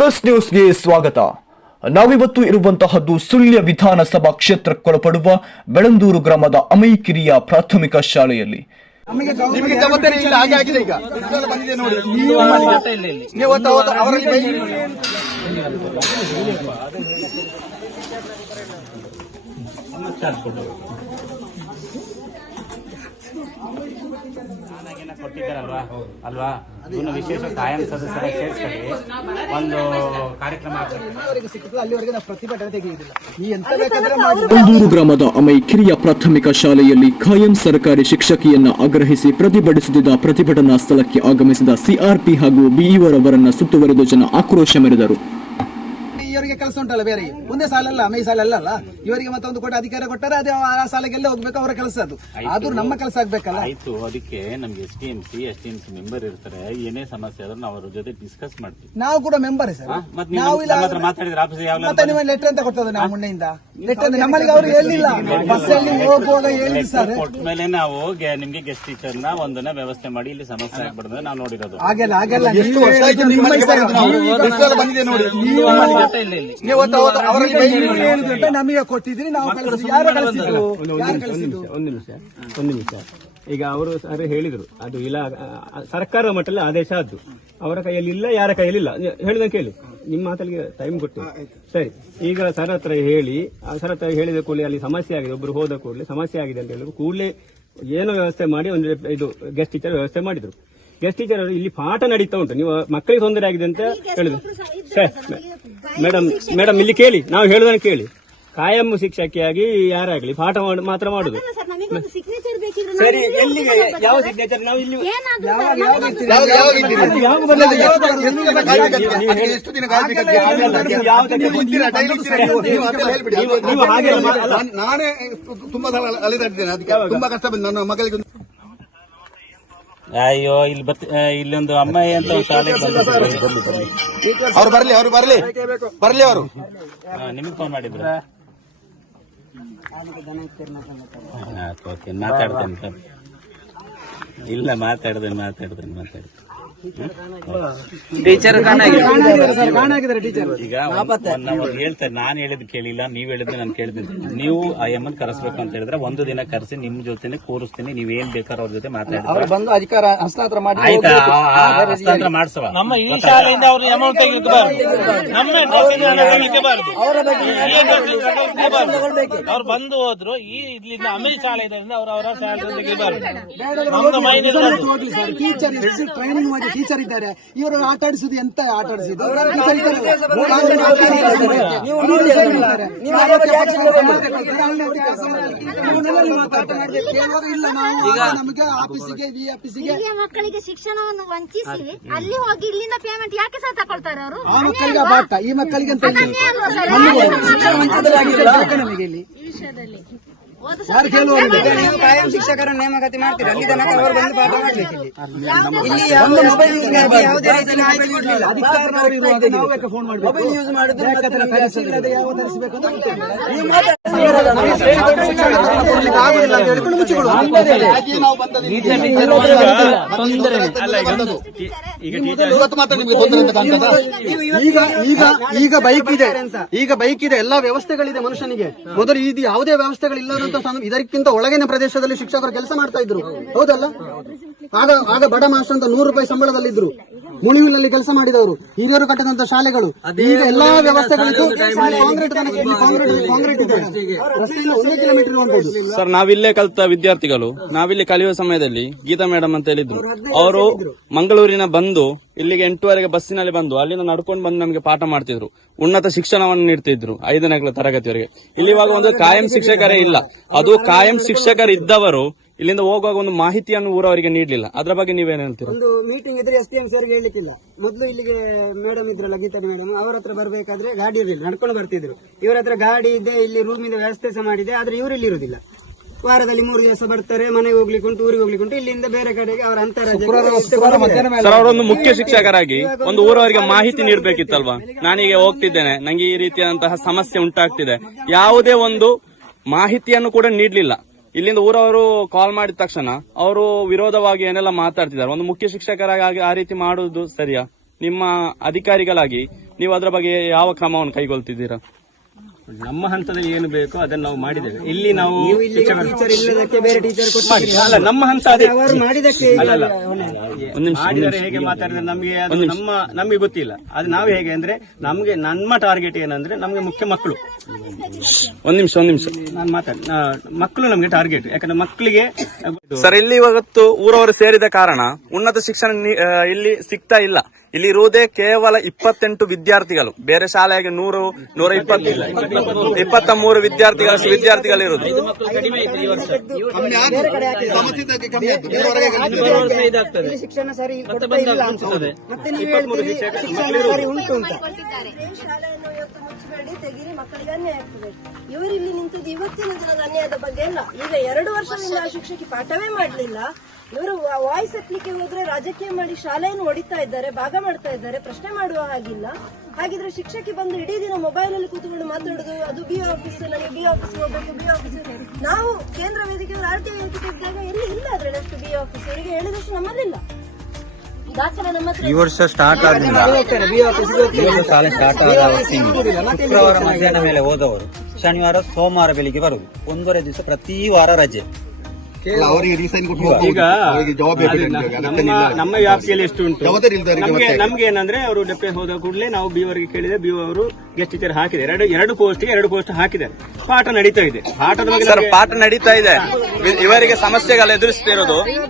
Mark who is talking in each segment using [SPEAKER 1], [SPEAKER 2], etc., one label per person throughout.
[SPEAKER 1] Press ನ್ಯೂಸ್ಗೆ ಸ್ವಾಗತ. ನಾವಿವತ್ತು ಇರುವಂತಹದ್ದು ಸುಳ್ಯ ವಿಧಾನಸಭಾ ಕ್ಷೇತ್ರಕ್ಕೊಳಪಡುವ ಬೆಳಂದೂರು ಗ್ರಾಮದ ಅಮೈಕಿರಿಯ ಪ್ರಾಥಮಿಕ ಶಾಲೆಯಲ್ಲಿ.
[SPEAKER 2] ನಿಮಗೆ ಜವಾಬ್ದಾರಿ ಇಲ್ಲ ಹಾಗೆ ಆಗಿದೆ ಈಗ. ಬಂದಿದೆ ನೋಡಿ. ನೀವು ಅವರಲ್ಲಿ
[SPEAKER 3] ಕೊಟ್ಟಿದ್ದಾರಲ್ವಾ? ಅಲ್ವಾ? ಇವನು ವಿಶೇಷ ಕಾಯಂ ಸೇರಿಸ್ಕೊಳ್ಳಿ ಒಂದು ಕಾರ್ಯಕ್ರಮ
[SPEAKER 1] ಕುಂದೂರು ಗ್ರಾಮದ ಅಮೈ ಕಿರಿಯ ಪ್ರಾಥಮಿಕ ಶಾಲೆಯಲ್ಲಿ ಖಾಯಂ ಸರ್ಕಾರಿ ಶಿಕ್ಷಕಿಯನ್ನ ಆಗ್ರಹಿಸಿ ಪ್ರತಿಭಟಿಸುತ್ತಿದ್ದ ಪ್ರತಿಭಟನಾ ಸ್ಥಳಕ್ಕೆ ಆಗಮಿಸಿದ ಸಿಆರ್ಪಿ ಹಾಗೂ ಬಿಇಒರವರನ್ನ ಸುತ್ತುವರೆದು ಜನ ಆಕ್ರೋಶ ಮೆರೆದರು.
[SPEAKER 2] ಇವರಿಗೆ ಕೆಲಸ ಉಂಟಲ್ಲ ಬೇರೆ. ಒಂದೇ ಸಾಲ ಅಲ್ಲ ಮೈ ಸಾಲ ಅಲ್ಲ? ಅಲ್ಲ ಇವರಿಗೆ ಮತ್ತೊಂದು ಕೊಟ್ಟು ಅಧಿಕಾರ ಕೊಟ್ಟರೆ ಅದೇ ಆ ಸಾಲಗೆಲ್ಲ ಹೋಗ್ಬೇಕು ಅವರ ಕೆಲಸ ಅದು. ಆದ್ರೂ ನಮ್ಮ ಕೆಲಸ ಆಗ್ಬೇಕಲ್ಲ?
[SPEAKER 3] ಆಯ್ತು ಅದಕ್ಕೆ ನಮ್ಗೆ S T M C S T M C member ಇರ್ತಾರೆ. ಏನೇ ಸಮಸ್ಯೆ ಆದ್ರೂ ನಾವು ಅವ್ರ ಜೊತೆ ಡಿಸ್ಕಸ್ ಮಾಡ್ತೀವಿ.
[SPEAKER 2] ನಾವು ಕೂಡ ಮೆಂಬರ್ ಸರ್.
[SPEAKER 3] ಹಾ? ನೀವು
[SPEAKER 2] ಇಲ್ಲ
[SPEAKER 3] ಹತ್ರ ಮಾತಾಡಿದ್ರೆ ಆಫೀಸ್ ಯಾವ
[SPEAKER 2] ಮತ್ತೆ ನಿಮ್ಮ ಲೆಟರ್ ಅಂತ ಕೊಡ್ತದೆ ನಾವು ಮುನ್ನೆಯಿಂದ? ಲೆಟರ್ ನಮ್ಮಲ್ಲಿ ಅವರು ಹೇಳಿಲ್ಲ. ಬಸ್ ಅಲ್ಲಿ ಹೋಗುವಾಗ ಹೇಳಿ ಸರ್.
[SPEAKER 3] ಕೊಟ್ಟ ಮೇಲೆ ನಾವು ಗೆ- ನಿಮ್ಗೆ ಗೆಸ್ಟ್ ಟೀಚರ್ನ ಒಂದನ್ನ ವ್ಯವಸ್ಥೆ ಮಾಡಿ ಇಲ್ಲಿ ಸಮಸ್ಯೆ ಆಗ್ಬಾರ್ದು ನಾವು ನೋಡಿರೋದು.
[SPEAKER 2] ಹಾಗೆಲ್ಲ ಹಾಗೆಲ್ಲ ನೀವು ಹೇಳಿದ್ದು ನಿಮ್ಮ ಹೆಸರು. ನೀವು ಈಗ
[SPEAKER 3] ಬಂದಿದೆ ನೋಡಿ.
[SPEAKER 2] ನೀವು ನೀವು ಅವತ್ತು- ಅವತ್ತು ಅವರಲ್ಲಿ ಬೈ- ನೀವು ಹೇಳಿದ್ದು ಅಂತ ನಮಗೆ ಕೊಟ್ಟಿದ್ರಿ ನಾವು ಕಳಿಸಿದ್ವಿ ಯಾರು ಕಳಿಸಿದ್ದು? ಯಾರು ಕಳಿಸಿದ್ದು?
[SPEAKER 4] ಒಂದು ನಿಮಿಷ ಒಂದು ನಿಮಿಷ. ಈಗ ಅವರು ಸರ್ ಹೇಳಿದ್ರು ಅದು ಇಲ್ಲ ಸರ್ಕಾರ ಸರ್ಕಾರದ ಮಟ್ಟದಲ್ಲಿ ಆದೇಶ ಆದ್ದು. ಅವರ ಕೈಯಲ್ಲಿ ಇಲ್ಲ ಯಾರ ಕೈಯಲ್ಲಿ ಇಲ್ಲ. ಹೇಳಿದ ಕೇಳಿ. ನಿಮ್ಮ ಮಾತಲ್ಲಿ ಟೈಮ್ ಕೊಟ್ಟು. ಸರಿ. ಈಗ ಸರ್ ಹತ್ರ ಹೇಳಿ ಆ ಸರ್ ಹತ್ರ ಹೇಳಿದ ಕೂಡಲೇ ಅಲ್ಲಿ ಸಮಸ್ಯೆ ಆಗಿದೆ ಒಬ್ರು ಹೋದ ಕೂಡಲೇ ಸಮಸ್ಯೆ ಆಗಿದೆ ಅಂತ ಹೇಳಿದ್ರು. ಕೂಡಲೇ ಏನೋ ವ್ಯವಸ್ಥೆ ಮಾಡಿ ಒಂದು ಇದು ಗೆಸ್ಟ್ ಟೀಚರ್ ವ್ಯವಸ್ಥೆ ಮಾಡಿದ್ರು. ಗೆಸ್ಟ್ ಟೀಚರ್ ಅವರು ಇಲ್ಲಿ ಪಾಠ ನಡೀತಾ ಉಂಟು. ನೀವು ಮಕ್ಕಳಿಗೆ ತೊಂದರೆ ಆಗಿದೆ ಅಂತ ಹೇಳಿದ್ರು. ಸರ್ ಮೇಡಮ್ ಮೇಡಮ್ ಇಲ್ಲಿ ಕೇಳಿ ನಾವು ಹೇಳುದನ್ನು ಕೇಳಿ. ಕಾಯಂ ಶಿಕ್ಷಕಿಯಾಗಿ ಯಾರಾಗ್ಲಿ? ಪಾಠ ಮಾಡು- ಮಾತ್ರ ಮಾಡುದು.
[SPEAKER 5] ಸರ್
[SPEAKER 4] ಎಲ್ಲಿಗೆ ಯಾವ ಸಿಗ್ನೇಚರ್ ನಾವು ಇಲ್ಲಿ.
[SPEAKER 2] ನಾನ್- ತುಂಬಾ ಸಲ ಅಲೆದಾಡಿದ್ದೇನೆ ಅದಕ್ಕೆ ತುಂಬಾ ಕಷ್ಟ ಬಂದು ನನ್ನ ಮಗಳಿಗೆ
[SPEAKER 3] ಅಯ್ಯೋ ಇಲ್ಲಿ ಬರ್ತಿ ಇಲ್ಲೊಂದು ಅಮ್ಮ ಅಂತ ಒಂದು ಶಾಲೆ
[SPEAKER 2] ಅವ್ರು ಬರ್ಲಿ ಅವ್ರು ಬರ್ಲಿ. ಬರ್ಲಿ ಅವರು.
[SPEAKER 3] ನಿಮಗೆ ಫೋನ್ ಮಾಡಿದ್ರು. ಓಕೆ ಮಾತಾಡ್ತೇನೆ ಸರ್. ಇಲ್ಲ ಮಾತಾಡ್ದೆ ಮಾತಾಡ್ತೇನೆ ಮಾತಾಡ್ತೇನೆ.
[SPEAKER 2] ಟೀಚರ್
[SPEAKER 3] ಈಗ ಹೇಳ್ತಾರೆ ನಾನ್ ಹೇಳಿದ್ ಕೇಳಿಲ್ಲ ನೀವ್ ಹೇಳಿದ್ರೆ ನಾನು ಕೇಳಿದ್ದೀನಿ ನೀವು ಆ ಎಮ್ಮನ್ ಕರೆಸ್ಬೇಕು ಅಂತ ಹೇಳಿದ್ರೆ ಒಂದು ದಿನ ಕರೆಸಿ ನಿಮ್ ಜೊತೆನೆ ಕೂರಿಸ್ತೀನಿ ನೀವ್ ಏನ್ ಬೇಕಾದ್ರೆ ಅವ್ರ ಜೊತೆ ಮಾತಾಡಿ.
[SPEAKER 2] ಬಂದು ಅಧಿಕಾರ ಹಸ್ತಾಂತರ ಮಾಡಿ
[SPEAKER 3] ಆಯ್ತಾ? ಆ- ಆ ಹಸ್ತಾಂತರ ಮಾಡ್ಸವ.
[SPEAKER 6] ನಮ್ಮ ಈ ಶಾಲೆಯಿಂದ ಅವರು ಅಮೌಂಟ್ ಅವ್ರು ಬಂದು ಹೋದ್ರು ಈ ಇಲ್ಲಿಂದ ಅಮೀರ್ ಶಾಲೆ ಇದರಿಂದ ಅವ್ರ ಅವರ ಶಾಲೆ ತೆಗಿಬಾರದು ನಮ್ದು ಮೈಂಡ್
[SPEAKER 2] ಸರ್. ಟೀಚರ್ ಟ್ರೈನಿಂಗ್ ಮಾಡಿ ಟೀಚರ್ ಇದ್ದಾರೆ. ಇವರು ಆಟ ಆಡಿಸುದು ಎಂತ ಆಟ ಆಡಿಸಿದ್ದು? ಟೀಚರ್ ಇದ್ದಾರೆ. ನಮಗೆ ಆಫೀಸಿಗೆ ವಿ ಆಫೀಸಿಗೆ.
[SPEAKER 5] ಮಕ್ಕಳಿಗೆ ಶಿಕ್ಷಣವನ್ನು ವಂಚಿಸಿ ಅಲ್ಲಿ ಹೋಗಿ ಇಲ್ಲಿಂದ ಪೇಮೆಂಟ್ ಯಾಕೆ ಸಹ ತಗೊಳ್ತಾರೆ ಅವರು?
[SPEAKER 2] ಆ ಮಕ್ಕಳಿಗೆ ಬಾಟ. ಈ ಮಕ್ಕಳಿಗೆ ಅಂತ. ನಮಗೆ ಇಲ್ಲಿ.
[SPEAKER 5] ಈ ವಿಷಯದಲ್ಲಿ.
[SPEAKER 7] ನೀವು ಕಾಯಂ ಶಿಕ್ಷಕರ ನೇಮಕಾತಿ ಮಾಡ್ತೀರಿ. ಅಲ್ಲಿ ತನಕ ಅವರು ಬಂದು ಪಾಠ ಇಲ್ಲಿ.
[SPEAKER 5] ಯಾವುದೇ
[SPEAKER 7] ಮೊಬೈಲ್ ಯಾವುದೇ ಕೊಡ್ಲಿಲ್ಲ. ಮೊಬೈಲ್ ಯೂಸ್ ಮಾಡುದು
[SPEAKER 2] ಬೇಕಾದ್ರೆ ಕರೆಸಿ, ಇಲ್ಲದೆ ಯಾವ ತರಿಸಬೇಕು ಅಂತ ಗೊತ್ತಿಲ್ಲ. ಆಗುದಿಲ್ಲ ಅಂತ ಹೇಳಿಕೊಂಡು ಮುಚ್ಚಿಕೊಳ್ಳುವುದು. ಇವತ್ತು ಮಾತ್ರ ನಿಮಗೆ ತೊಂದರೆ ಅಂತ ಕಾಣ್ತದಾ? ಈಗ ಈಗ ಈಗ ಬೈಕ್ ಇದೆ. ಈಗ ಬೈಕ್ ಇದೆ. ಎಲ್ಲಾ ವ್ಯವಸ್ಥೆಗಳಿದೆ ಮನುಷ್ಯನಿಗೆ. ಮೊದಲು ಇದು ಯಾವುದೇ ವ್ಯವಸ್ಥೆಗಳಿಲ್ಲದಂತ ಸಂದ- ಇದಕ್ಕಿಂತ ಒಳಗಿನ ಪ್ರದೇಶದಲ್ಲಿ ಶಿಕ್ಷಕರು ಕೆಲಸ ಮಾಡ್ತಾ ಇದ್ರು. ಹೌದಲ್ಲ? ಆಗ ಆಗ ಬಡ ಮಾಸ್ಟರ್ ಅಂತ ನೂರು ರೂಪಾಯಿ ಸಂಬಳದಲ್ಲಿದ್ರು. ಮುಳಿವಿನಲ್ಲಿ ಕೆಲಸ ಮಾಡಿದವರು ಹಿರಿಯರು ಕಟ್ಟದಂತ ಶಾಲೆಗಳು ಈಗ ಎಲ್ಲಾ ವ್ಯವಸ್ಥೆಗಳಿಗೂ ಕಾಂಕ್ರೀಟ್ ತನಕ ಕಾಂಕ್ರೀಟ್ ಕಾಂಕ್ರೀಟ್ ಇದೆ. ರಸ್ತೆಯಿಂದ ಒಂದೇ ಕಿಲೋಮೀಟರ್ ಇರುವಂತದ್ದು
[SPEAKER 8] ಸರ್ ನಾವಿಲ್ಲೇ ಕಲಿತ ವಿದ್ಯಾರ್ಥಿಗಳು ನಾವಿಲ್ಲಿ ಕಲಿಯುವ ಸಮಯದಲ್ಲಿ ಗೀತಾ ಮೇಡಮ್ ಅಂತ ಹೇಳಿದ್ರು. ಅವರು ಮಂಗಳೂರಿನ ಬಂದು ಇಲ್ಲಿಗೆ ಎಂಟೂವರೆಗೆ ಬಸ್ಸಿನಲ್ಲಿ ಬಂದು ಅಲ್ಲಿಂದ ನಡ್ಕೊಂಡು ಬಂದು ನಮಗೆ ಪಾಠ ಮಾಡ್ತಿದ್ರು. ಉನ್ನತ ಶಿಕ್ಷಣವನ್ನು ನೀಡ್ತಿದ್ರು ಐದನೇ ತರಗತಿವರೆಗೆ. ಇಲ್ಲಿ ಇವಾಗ ಒಂದು ಕಾಯಂ ಶಿಕ್ಷಕರೇ ಇಲ್ಲ. ಅದು ಕಾಯಂ ಶಿಕ್ಷಕರಿದ್ದವರು ಇಲ್ಲಿಂದ ಹೋಗುವಾಗ ಒಂದು ಮಾಹಿತಿಯನ್ನು ಊರವರಿಗೆ ನೀಡಲಿಲ್ಲ. ಅದರ ಬಗ್ಗೆ ನೀವೇನು ಹೇಳ್ತೀರಾ?
[SPEAKER 7] ಒಂದು ಮೀಟಿಂಗ್ ಇದ್ರೆ ಎಸ್ ಡಿ ಎಂ ಸರ್ ಹೇಳಲಿಕ್ಕಿಲ್ಲ. ಮೊದಲು ಇಲ್ಲಿಗೆ ಮೇಡಮ್ ಇದ್ರಲ್ಲ ಗೀತಾ ಮೇಡಮ್ ಅವ್ರ ಹತ್ರ ಬರ್ಬೇಕಾದ್ರೆ ಗಾಡಿ ಇರಲಿಲ್ಲ ನಡ್ಕೊಂಡು ಬರ್ತಿದ್ರು. ಇವ್ರ ಹತ್ರ ಗಾಡಿ ಇದೆ ಇಲ್ಲಿ ರೂಮಿನ ವ್ಯವಸ್ಥೆ ಸಹ ಮಾಡಿದೆ ಆದ್ರೆ ಇವರು ಇಲ್ಲಿ ಇರುವುದಿಲ್ಲ ವಾರದಲ್ಲಿ ಮೂರು ದಿವಸ ಬರ್ತಾರೆ ಮನೆಗೆ ಹೋಗ್ಲಿಕ್ಕೆ ಉಂಟು ಊರಿಗೆ ಹೋಗ್ಲಿಕ್ಕೆ ಉಂಟು ಇಲ್ಲಿಂದ ಬೇರೆ ಕಡೆಗೆ ಅವರ ಅಂತರ
[SPEAKER 8] ಸರ್ ಅವರೊಂದು ಮುಖ್ಯ ಶಿಕ್ಷಕರಾಗಿ ಒಂದು ಊರವರಿಗೆ ಮಾಹಿತಿ ನೀಡಬೇಕಿತ್ತಲ್ವಾ? ನಾನೀಗ ಹೋಗ್ತಿದ್ದೇನೆ. ನಂಗೆ ಈ ರೀತಿಯಾದಂತಹ ಸಮಸ್ಯೆ ಉಂಟಾಗ್ತಿದೆ. ಯಾವುದೇ ಒಂದು ಮಾಹಿತಿಯನ್ನು ಕೂಡ ನೀಡಲಿಲ್ಲ. ಇಲ್ಲಿಂದ ಊರವರು ಕಾಲ್ ಮಾಡಿದ ತಕ್ಷಣ ಅವರು ವಿರೋಧವಾಗಿ ಏನೆಲ್ಲ ಮಾತಾಡ್ತಿದ್ದಾರೆ? ಒಂದು ಮುಖ್ಯ ಶಿಕ್ಷಕರಾಗಿ ಆ ರೀತಿ ಮಾಡುವುದು ಸರಿಯಾ? ನಿಮ್ಮ ಅಧಿಕಾರಿಗಳಾಗಿ ನೀವು ಅದರ ಬಗ್ಗೆ ಯಾವ ಕ್ರಮವನ್ನು ಕೈಗೊಳ್ತಿದ್ದೀರಾ?
[SPEAKER 4] ನಮ್ಮ ಹಂತದಲ್ಲಿ ಏನು ಬೇಕೋ ಅದನ್ನ ನಾವು ಮಾಡಿದ್ದೇವೆ. ಇಲ್ಲಿ ನಾವು
[SPEAKER 2] ಟೀಚರ್ ಇಲ್ಲದಕ್ಕೆ ಬೇರೆ ಟೀಚರ್
[SPEAKER 4] ಮಾಡಿ ಅಲ್ಲ ನಮ್ಮ ಹಂತ ಅದೇ.
[SPEAKER 2] ಅವರು ಮಾಡಿದಕ್ಕೆ
[SPEAKER 4] ಅಲ್ಲ ಅಲ್ಲ.
[SPEAKER 8] ಒಂದ್ ನಿಮಿಷ
[SPEAKER 4] ಮಾಡಿದರೆ ಹೇಗೆ ಮಾತಾಡಿದ್ರೆ ನಮಗೆ ಅದು ನಮ್ಮ ನಮಗೆ ಗೊತ್ತಿಲ್ಲ. ಅದು ನಾವು ಹೇಗೆ ಅಂದ್ರೆ ನಮಗೆ ನಮ್ಮ ಟಾರ್ಗೆಟ್ ಏನಂದ್ರೆ ನಮಗೆ ಮುಖ್ಯ ಮಕ್ಕಳು.
[SPEAKER 8] ಒಂದ್ ನಿಮಿಷ ಒಂದ್ ನಿಮಿಷ.
[SPEAKER 4] ನಾನು ಮಾತಾಡಿ ಮಕ್ಕಳು ನಮಗೆ ಟಾರ್ಗೆಟ್ ಯಾಕಂದ್ರೆ ಮಕ್ಕಳಿಗೆ
[SPEAKER 8] ಸರ್ ಇಲ್ಲಿ ಇವತ್ತು ಊರವರು ಸೇರಿದ ಕಾರಣ ಉನ್ನತ ಶಿಕ್ಷಣ ನಿ- ಆ, ಇಲ್ಲಿ ಸಿಗ್ತಾ ಇಲ್ಲ. ಇಲ್ಲಿ ಇರುವುದೇ ಕೇವಲ ಇಪ್ಪತ್ತೆಂಟು ವಿದ್ಯಾರ್ಥಿಗಳು. ಬೇರೆ ಶಾಲೆಗೆ ನೂರು ನೂರ ಇಪ್ಪತ್ತು ಇಪ್ಪತ್ತ ಮೂರು ವಿದ್ಯಾರ್ಥಿಗಳು
[SPEAKER 9] ಇರುವುದು. ಕಳಿಸಿದ್ರು.
[SPEAKER 2] ಇಲ್ಲಿ ಶಿಕ್ಷಣ ಸರಿ ಉಂಟು ಅಂತ.
[SPEAKER 10] ಇವತ್ತು ಮುಚ್ಚಬೇಡಿ, ತೆಗೀರಿ, ಮಕ್ಕಳಿಗೆ ಅನ್ಯಾಯ ಆಗ್ತದೆ. ಇವರು ಇಲ್ಲಿ ನಿಂತದ್ದು ಇವತ್ತಿನ ದಿನದ ಅನ್ಯಾಯದ ಬಗ್ಗೆ ಅಲ್ಲ. ಈಗ ಎರಡು ವರ್ಷದಿಂದ ಶಿಕ್ಷಕಿ ಪಾಠವೇ ಮಾಡಲಿಲ್ಲ. ಇವರು ವಾಯ್ಸ್ ಎತ್ತಲಿಕ್ಕೆ ಹೋದ್ರೆ ರಾಜಕೀಯ ಮಾಡಿ ಶಾಲೆಯನ್ನು ಹೊಡಿತಾ ಇದ್ದಾರೆ, ಭಾಗ ಮಾಡ್ತಾ ಇದ್ದಾರೆ, ಪ್ರಶ್ನೆ ಮಾಡುವ ಹಾಗಿಲ್ಲ. ಹಾಗಿದ್ರೆ ಶಿಕ್ಷಕಿ ಬಂದು ಇಡೀ ದಿನ ಮೊಬೈಲ್ ಅಲ್ಲಿ ಕೂತ್ಕೊಂಡು ಮಾತಾಡುದು, ಅದು ಬಿ ಆಫೀಸ್ ನನಗೆ ಬಿ ಆಫೀಸ್ ಹೋಗ್ಬೇಕು ಬಿ ಆಫೀಸ್ ನಾವು ಕೇಂದ್ರ ವೇದಿಕೆ ಆರ್ ಟಿ ವೇದಿಕೆ ಇದ್ದಾಗ ಎಲ್ಲಿ ಇಲ್ಲ ಅದ್ರಲ್ಲಿ ಅಷ್ಟು ಬಿ ಆಫೀಸ್ ಅವರಿಗೆ ಹೇಳಿದಷ್ಟು ನಮ್ಮಲ್ಲಿಲ್ಲ. ಸ್ಟಾರ್ಟ್
[SPEAKER 11] ಈ ವರ್ಷ ಸ್ಟಾರ್ಟ್ ಶಾಲೆ ಸ್ಟಾರ್ಟ್ ಆದ ಶುಕ್ರವಾರ ಮಧ್ಯಾಹ್ನ ಮೇಲೆ ಹೋದವರು. ಶನಿವಾರ ಸೋಮವಾರ ಬೆಳಿಗ್ಗೆ ಬರುದು ಒಂದೂವರೆ ದಿವಸ ಪ್ರತಿ ವಾರ ರಜೆ.
[SPEAKER 9] ಅವರಿಗೆ ರಿಸೈನ್ ಕೊಟ್ಟು.
[SPEAKER 4] ಈಗ. ನಮ್ಮ ವ್ಯಾಪ್ತಿಯಲ್ಲಿ ಎಷ್ಟು ಉಂಟು? ನಮ್ಗೆ ನಮ್ಗೆ ಏನಂದ್ರೆ ಅವರು ಡೆಪ್ಗೆ ಹೋದ ಕೂಡಲೇ ನಾವು ಬಿ ಅವರಿಗೆ ಕೇಳಿದ್ರೆ ಬಿ ಅವರು ಗೆಸ್ಟ್ ಟೀಚರ್ ಹಾಕಿದೆ ಎರಡು ಎರಡು ಪೋಸ್ಟ್ ಎರಡು ಪೋಸ್ಟ್ ಹಾಕಿದ್ದಾರೆ. ಪಾಠ ನಡೀತಾ ಇದೆ. ಪಾಠದ ಬಗ್ಗೆ
[SPEAKER 8] ಪಾಠ ನಡೀತಾ ಇದೆ. ಇವರಿಗೆ ಸಮಸ್ಯೆಗಳು ಎದುರಿಸ್ತಿರೋದು.
[SPEAKER 2] ನೀವು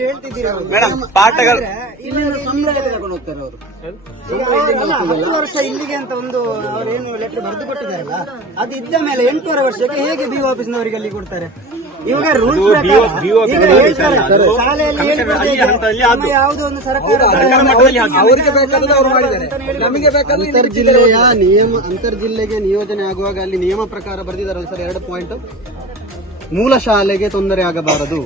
[SPEAKER 2] ಹೇಳ್ತಿದ್ದೀರಿ ಅವರು
[SPEAKER 8] ಮೇಡಮ್ ಪಾಠಗಳು
[SPEAKER 2] ಹತ್ತು ವರ್ಷ ಇಲ್ಲಿಗೆ ಅಂತ ಒಂದು ಅವರೇನು ಲೆಟರ್ ಬರೆದು ಕೊಟ್ಟಿದ್ದಾರಲ್ಲ ಅದು ಇದ್ದ ಮೇಲೆ ಎಂಟೂವರೆ ವರ್ಷಕ್ಕೆ ಹೇಗೆ ಬಿ ಆಫೀಸ್ನವರಿಗೆ ಅಲ್ಲಿ ಕೊಡ್ತಾರೆ? ಇವಾಗ ರೂಲ್ಸ್ ಶಾಲೆಯಲ್ಲಿ. ಯಾವುದೋ ಒಂದು ಸರ್ಕಾರ. ಅವರಿಗೆ ಬೇಕಾದ್ರೆ ಅವರು ಮಾಡಿದ್ದಾರೆ. ನಮಗೆ
[SPEAKER 9] ಅಂತರ್ ಜಿಲ್ಲೆಯ ನಿಯಮ ಅಂತರ್ ಜಿಲ್ಲೆಗೆ ನಿಯೋಜನೆ ಆಗುವಾಗ ಅಲ್ಲಿ ನಿಯಮ ಪ್ರಕಾರ ಬರೆದಿದ್ದಾರೆ ಸರ್ ಎರಡು ಪಾಯಿಂಟ್ ಮೂಲ ಶಾಲೆಗೆ ತೊಂದರೆ ಆಗಬಾರದು.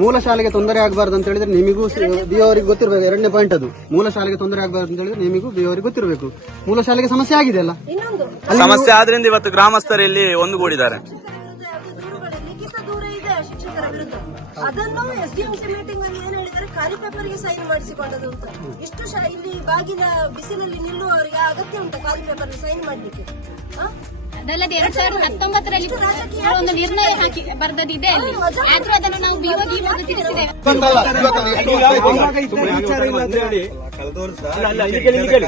[SPEAKER 9] ಮೂಲ ಶಾಲೆಗೆ ತೊಂದರೆ ಆಗಬಾರದು ಅಂತ ಹೇಳಿದ್ರೆ ನಿಮಗೂ ಬಿ ಅವರಿಗೆ ಗೊತ್ತಿರಬೇಕು. ಎರಡನೇ ಪಾಯಿಂಟ್ ಅದು. ಮೂಲ ಶಾಲೆಗೆ ತೊಂದರೆ ಆಗಬಾರದು ಅಂತ ಹೇಳಿದ್ರೆ ನಿಮಗೂ ಬಿ ಅವರಿಗೆ ಗೊತ್ತಿರಬೇಕು. ಮೂಲ ಶಾಲೆಗೆ ಸಮಸ್ಯೆ ಆಗಿದೆ ಅಲ್ಲ?
[SPEAKER 10] ಇನ್ನೊಂದು.
[SPEAKER 8] ಸಮಸ್ಯೆ ಆದ್ರಿಂದ ಇವತ್ತು ಗ್ರಾಮಸ್ಥರು ಇಲ್ಲಿ ಒಂದುಗೂಡಿದ್ದಾರೆ.
[SPEAKER 10] ಅದನ್ನು ಎಸ್ ಡಿ ಸಿ ಮೀಟಿಂಗ್ ಅಲ್ಲಿ ಏನ್ ಹೇಳಿದ್ರೆ ಖಾಲಿ ಪೇಪರ್ಗೆ ಸೈನ್ ಮಾಡಿಸಿಕೊಂಡದು ಅಂತ. ಇಷ್ಟು ಇಲ್ಲಿ ಬಾಗಿಲ ಬಿಸಿಲಲ್ಲಿ ನಿಲ್ಲುವವರಿಗೆ ಅಗತ್ಯ ಉಂಟು ಖಾಲಿ ಪೇಪರ್ ಸೈನ್ ಮಾಡ್ಲಿಕ್ಕೆ?
[SPEAKER 5] ಅದಲ್ಲದೆ ಎರಡ್ ಸಾವಿರದ ಹತ್ತೊಂಬತ್ತರಲ್ಲಿ ಒಂದು ನಿರ್ಣಯ ಹಾಕಿ ಬರ್ದದಿದೆ ಅಲ್ಲಿ. ಆದ್ರೂ ಅದನ್ನು ನಾವು ತಿಳಿಸಿದ್ದೇವೆ
[SPEAKER 4] ಒಪ್ಪುವ ಅಂತ ಹೇಳಿ. ಅಲ್ಲ, ಅಲ್ಲ, ಇಲ್ಲಿ ಕೇಳಿ, ಕೇಳಿ.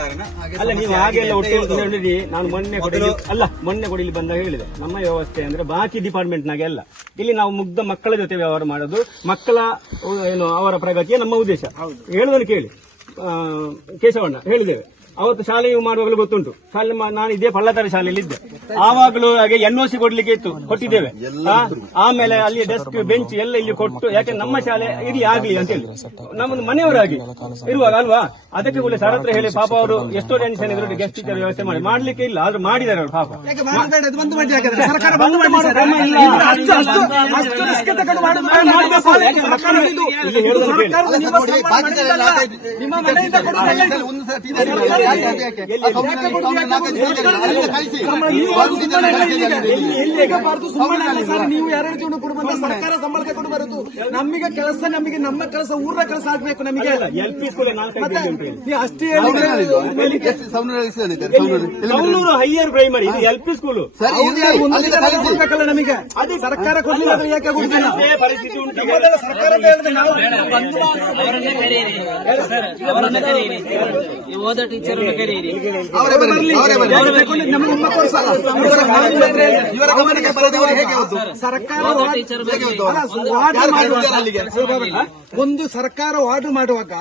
[SPEAKER 4] ಅಲ್ಲ ನೀವು ಹಾಗೆಲ್ಲ ಒಟ್ಟು ಹೇಳಿದ್ರಿ ನಾನು ಮೊನ್ನೆ ಕೊಡಿ ಅಲ್ಲ ಮೊನ್ನೆ ಕೊಡಿಲಿ ಬಂದಾಗ ಹೇಳಿದೆ. ನಮ್ಮ ವ್ಯವಸ್ಥೆ ಅಂದ್ರೆ ಬಾಕಿ ಡಿಪಾರ್ಟ್ಮೆಂಟ್ ನಾಗೆ ಅಲ್ಲ. ಇಲ್ಲಿ ನಾವು ಮುಗ್ಧ ಮಕ್ಕಳ ಜೊತೆ ವ್ಯವಹಾರ ಮಾಡೋದು ಮಕ್ಕಳ ಏನು ಅವರ ಪ್ರಗತಿಯೇ ನಮ್ಮ ಉದ್ದೇಶ. ಹೇಳುವುದನ್ನು ಕೇಳಿ. ಆ, ಕೇಶವಣ್ಣ ಹೇಳಿದ್ದೇವೆ ಅವತ್ತು ಶಾಲೆಯು ಮಾಡುವಾಗಲೂ ಗೊತ್ತುಂಟು. ಶಾಲೆ ನಾನು ಇದೇ ಪಳ್ಳತರ ಶಾಲೆಯಲ್ಲಿ ಇದ್ದೆ. ಆವಾಗಲೂ ಹಾಗೆ ಎನ್ ಸಿ ಕೊಡ್ಲಿಕ್ಕೆ ಇತ್ತು ಕೊಟ್ಟಿದ್ದೇವೆ. ಆಮೇಲೆ ಅಲ್ಲಿ ಡೆಸ್ಕ್ ಬೆಂಚ್ ಎಲ್ಲ ಇಲ್ಲಿ ಕೊಟ್ಟು ಯಾಕೆ ನಮ್ಮ ಶಾಲೆ ಇಡೀ ಆಗ್ಲಿ ಅಂತ ಹೇಳಿ. ನಮ್ಮದು ಮನೆಯವರಾಗಿ ಇರುವಾಗ ಅಲ್ವಾ? ಅದಕ್ಕೆ ಕೂಡ ಸರ್ ಹತ್ರ ಹೇಳಿ ಪಾಪ ಅವರು ಎಷ್ಟೋ ಟೆನ್ಷನ್ ಇದ್ರು ಗೆಸ್ಟ್ ಟೀಚರ್ ವ್ಯವಸ್ಥೆ ಮಾಡಿ. ಮಾಡ್ಲಿಕ್ಕೆ ಇಲ್ಲ ಆದ್ರೂ ಮಾಡಿದ್ದಾರೆ ಅವರು ಪಾಪ.
[SPEAKER 2] ಸರ್ಕಾರ
[SPEAKER 9] ಟೀಚರ್ ಟೀಚರ್ ಟೀಚರ್ ಟೀಚರ್.
[SPEAKER 2] ನೀವು ಎರಡು ಜೀವನ ಕೊಡ್ಬಂದ ಸರ್ಕಾರ ಸಂಬಳ ತಗೊಂಡು ಬರುದು ನಮಗೆ ಕೆಲಸ ನಮಗೆ ನಮ್ಮ ಕೆಲಸ ಊರ ಕೆಲಸ ಆಗ್ಬೇಕು ನಮಗೆ ಅಷ್ಟೇ
[SPEAKER 4] ಹೈಯರ್ ಪ್ರೈಮರಿ ಇದು ಎಲ್ ಪಿ ಸ್ಕೂಲ್
[SPEAKER 9] ಸರ್, ಇಲ್ಲಿ ಅಲ್ಲಿಂದ ಕಳಿಸಿ.
[SPEAKER 2] ನಮಗೆ ಅದೇ ಸರ್ಕಾರ ಕೊಡ್ಲಿಲ್ಲ ಅಂದ್ರೆ ಯಾಕೆ ಕೊಡ್ತಿಲ್ಲ
[SPEAKER 4] ಪರಿಸ್ಥಿತಿ ಉಂಟು
[SPEAKER 2] ಸರ್ಕಾರ ಹೇಳಿದ್ರೆ ನಾವು
[SPEAKER 9] ಅವರೇ ಬರಲಿ ಅವರೇ ಬರಲಿ
[SPEAKER 2] ನಮ್ಮ
[SPEAKER 9] ಇವರ ಗಮನಕ್ಕೆ ಇವರ ಗಮನಕ್ಕೆ ಬರದವರು ಹೇಗೆ?
[SPEAKER 2] ಸರ್ಕಾರ? ಅಲ್ಲ,
[SPEAKER 9] ಯಾರು
[SPEAKER 2] ಮಾಡುವಾಗ-
[SPEAKER 9] ಅಲ್ಲಿಗೆ?
[SPEAKER 2] ಒಂದು ಸರ್ಕಾರ ಆರ್ಡರ್ ಮಾಡುವಾಗ